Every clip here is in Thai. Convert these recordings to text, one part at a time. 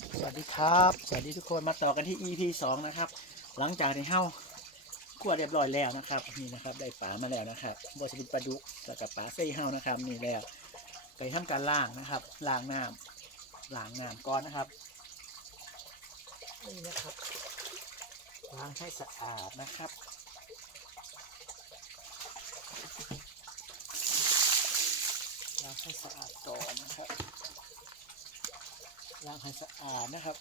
สวัสดีครับ สวัสดีทุกคนมาต่อกันที่ EP สองนะครับ หลังจากที่เฮาคั่วเรียบร้อยแล้วนะครับ นี่นะครับได้ปลามาแล้วนะครับบจะเป็นปลาดุกแล้วกับปลาเซ่เฮานะครับนี่แล้วไปทำการล้างนะครับล้างน้ำล้างน้ำก่อนนะครับนี่นะครับล้างให้สะอาดนะครับล้างให้สะอาดก่อนนะครับ ล้างให้สะอาดนะครับ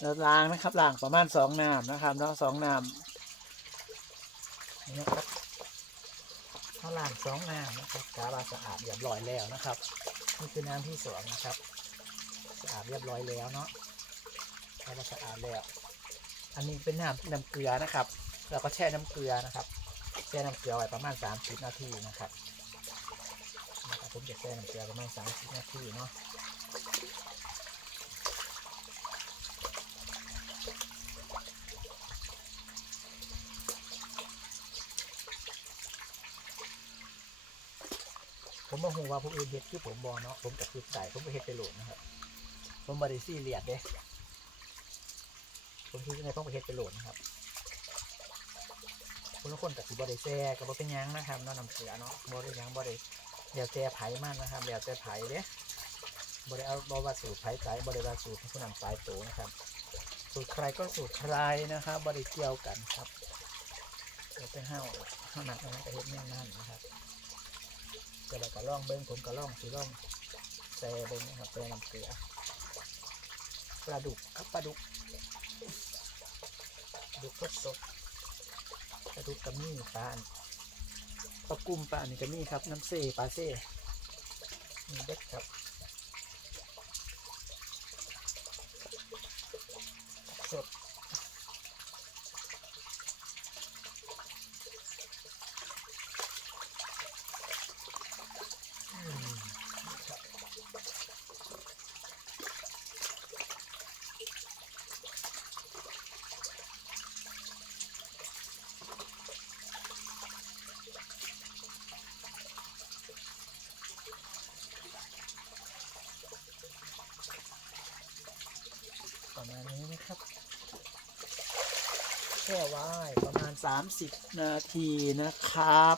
แล้วล้างนะครับล้างประมาณสองน้ำนะครับเนาะสองน้ำนี่ครับเขาล้างสองน้ำนะครับกาบาสะอาดเรียบร้อยแล้วนะครับนี่คือน้ำที่สองนะครับ สะอาดเรียบร้อยแล้วเนาะกาบาสะอาดแล้ว อันนี้เป็นน้ำน้ำเกลือนะครับแล้วก็แช่น้ำเกลือนะครับ แช่น้ำเกลือไว้ประมาณสามสิบนาทีนะครับนะครับผมจะแช่น้ำเกลือประมาณสามสิบนาทีเนาะ ผมบอกว่าผมเองเฮ็ดคือผมบอเนาะผมกับคือใส่ผมไปเฮ็ดไปโหลดนะครับ ผมบริซี่เลียดเด้ผมคิดยังไงต้องไปเฮ็ดไปโหลดนะครับคนละคนกับสีบริแซ่กับบ่เป็นหยังนะครับเนาะนำเสือเนาะบ่ได้หยังบ่ได้เดี๋ยวแต่ไผมันนะครับเดี๋ยวแต่ไผเด้บ่ได้เอาบ่ว่าสูตรไผใจบ่ได้ว่าสูตรผู้นำสายโตนะครับ สูตรใครก็สูตรใครนะครับบ่ได้เกี่ยวกันครับเดี๋ยวเป็นเฮาเฮาหนักนนั้นก็เฮ็ดแน่นนั่นนะครับ ก็เราก็ล่องเบิ้งผมก็ล่องสีล่องแซ่เบิ้งนะครับแซ่น้ำเกลือปลาดุกครับปลาดุกปลาดุกสดสดปลาดุกกระมี่ปลาอันปลากุ้มปลาอันนี้กระมี่ครับน้ำเซ่ปลาเซ่มีเด็ดครับสดอืมครับประมาณนี้ นะครับแช่ไว้ประมาณ 30 นาทีนะครับ